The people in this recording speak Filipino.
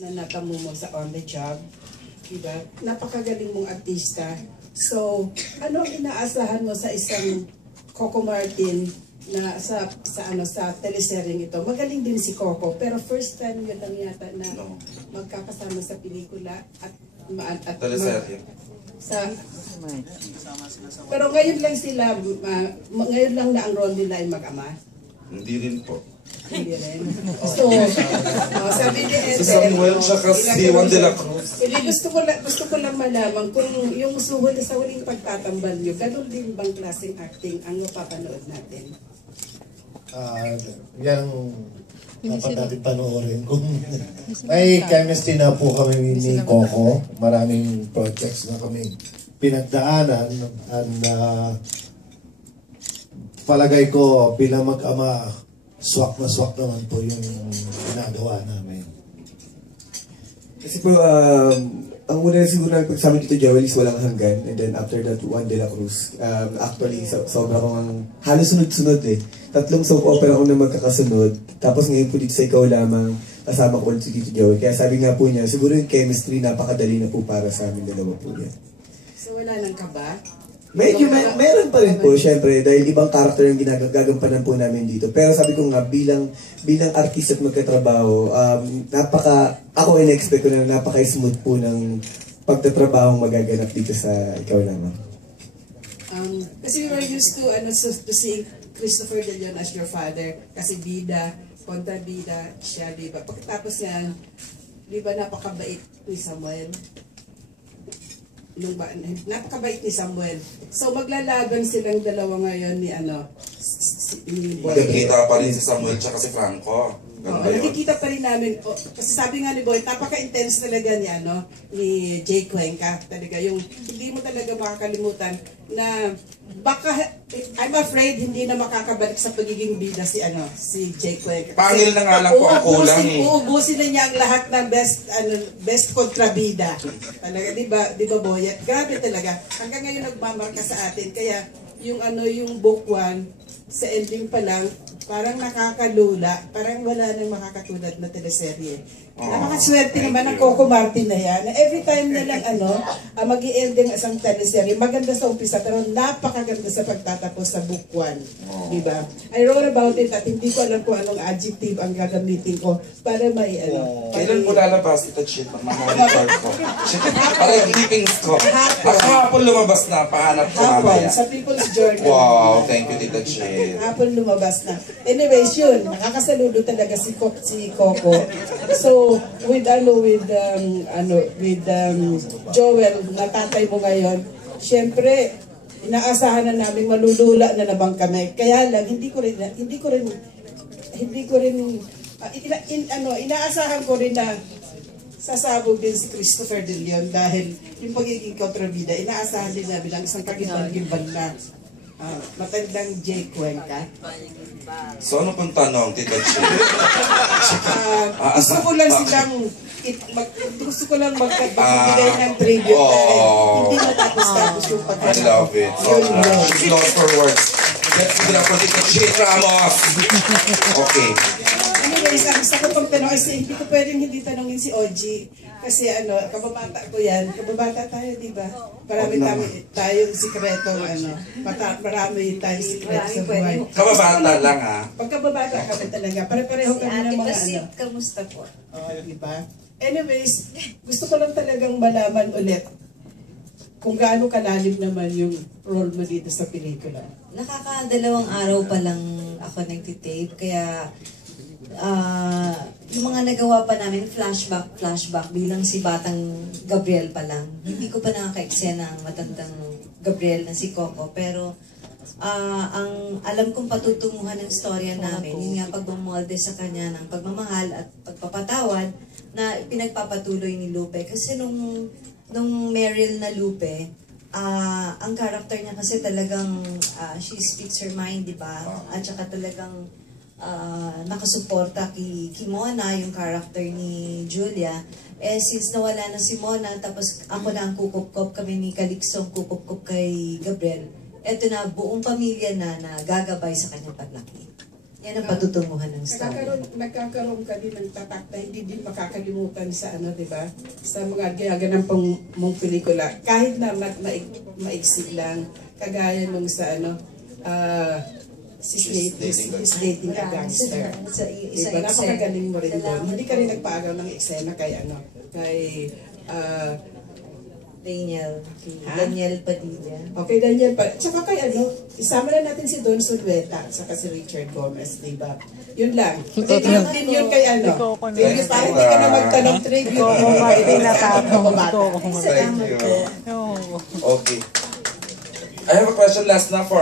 na natamo mo sa on the job, diba? Napakagaling mong artista. So, ano ang inaasahan mo sa isang Coco Martin na sa teleseryeng ito? Magaling din si Coco, pero first time yun lang yata na magkakasama sa pelikula at teleserye. Pero ngayon lang sila, ngayon lang na ang role nila ay mag-ama. Hindi rin po. Hindi rin. So, sabi ni Ethel, si Samuel tsaka si Juan de la Cruz. Gusto ko lang malaman kung yung suhol sa huling pagtatambal nyo, ganun din bang klaseng acting ang napapanood natin? Yan dapat natin panoorin. Kung may chemistry na po kami ni Coco, maraming projects na kami pinagdaanan, and palagay ko bilang mag-ama, swak na swak naman po yung ginagawa namin. Kasi po, ang una siguro na pagsama dito, Joel, is Walang Hanggan. And then after that, Juan de la Cruz. Actually, sobra kong halos sunod-sunod eh. 3 soap opera ko na magkakasunod. Tapos ngayon po dito sa Ikaw Lamang, kasama ko ulit si Tito Joel. Kaya sabi nga po niya, siguro yung chemistry, napakadali na po para sa amin dalawa po yan. So wala nang kaba? Medyo meron pa rin po, syempre, dahil ibang karakter yung gagampanan po namin dito. Pero sabi ko nga, bilang artist at magkatrabaho, ako in-expect ko na napaka-smooth po ng pagtatrabaho magaganap dito sa Ikaw Lamang. Kasi we were used to see Christopher De Leon as your father, kasi bida, kontra-bida siya, di ba? Pagkatapos yan, di ba napakabait ni Samuel? Napakabait ni Samuel. So maglalaban silang dalawa ngayon ni Boy. Nakikita pa rin si Samuel tsaka si Franco. Nakikita pa rin namin. Kasi sabi nga ni Boy, napaka-intense talaga ni Jay Cuenca. Talaga yung hindi mo talaga makakalimutan na baka, I'm afraid hindi na makakabalik sa pagiging bida si Jay Cuenca. Pangil na nga lang po ang kulang eh. Uubusin na niya ang lahat ng best kontrabida. Talaga, di ba Boy? Grabe talaga. Hanggang ngayon nagmamarka sa atin. Kaya yung book 1, sa ending pa lang, parang nakakalula, parang wala nang makakatulad na teleserye. Napakaswerte naman ng Coco Martin na yan, na every time na lang mag-i-ending isang teleserye, maganda sa umpisa, pero napakaganda sa pagtatapos sa book 1. Diba? I wrote about it at hindi ko alam kung anong adjective ang gagamitin ko para may Kailan po lalabas ito, shit, ang monitor ko? Para yung clippings ko. At hapon lumabas na, pahanap ko mamaya. Sa People's Journal. Wow, thank you, Tita Chit. Hapon lumabas na. Anyways, yun, nakakasaludo talaga si Coco. So, with Joel, na tatay mo ngayon, syempre, inaasahan na namin malulula na naman kami. Kaya lang, hindi ko rin inaasahan ko rin na sasabog din si Christopher De Leon dahil yung pagiging kontrabida, inaasahan din namin ang isang kagimbal na matandang Jay Cuenca. So ano pong tanong, Tita Chit? Gusto ko lang magbigay ng tribute dahil hindi matapos-tapos yung pagkakataon. I love it. She's lost for words. Let's give it up for Tita Chit Ramos. Okay. Anyways, ang gusto ko pang tanong kasi hindi ko pwedeng hindi tanongin si Oji. Kasi kababata ko yan. Kababata tayo, di ba? Marami tayong sikreto, marami tayong sikreto sa buhay. Kababata lang Pagkababata kami talaga. Pare-pareho kami ng mga kamusta po? Di ba? Anyways, gusto ko lang talagang malaman ulit kung gaano kalalim naman yung role mo dito sa pelikula. Nakaka-2 araw pa lang ako nagtitape, kaya yung mga nagawa pa namin, flashback bilang si Batang Gabriel pa lang. Hindi ko pa nakaka-eksena ang matandang Gabriel na si Coco, pero ang alam kong patutunguhan ng storya namin, yun nga pagmamolde sa kanya ng pagmamahal at pagpapatawad na pinagpapatuloy ni Lupe. Kasi nung Meryl na Lupe, ang character niya kasi talagang she speaks her mind, di ba? At saka talagang nakasuporta kay Mona, yung character ni Julia. Since nawala na si Mona, tapos ako na ang kukup-kup, kami ni Calixong kukup-kup kay Gabriel, eto na, buong pamilya na gagabay sa kanyang paglaki. Yan ang patutunguhan ng story. Nagkakaroon ka din ng tatak na hindi din makakalimutan sa ano, di ba? Sa mga ginaganang mong pelikula. Kahit na maiksi lang, kagaya nung sa ano, She's Dating a Gangster. Diba? Napakagaling mo rin doon. Hindi ka rin nagpaagaw ng eksena kay ano, kay Daniel Padilla. Okay, Daniel Padilla. Tsaka kay ano, isama na natin si Don Zulueta saka si Richard Gomez, diba? Yun lang. Tribute din yun kay ano. Tribute para hindi ka na magtanong tribute. Thank you. Okay. I have a question last na for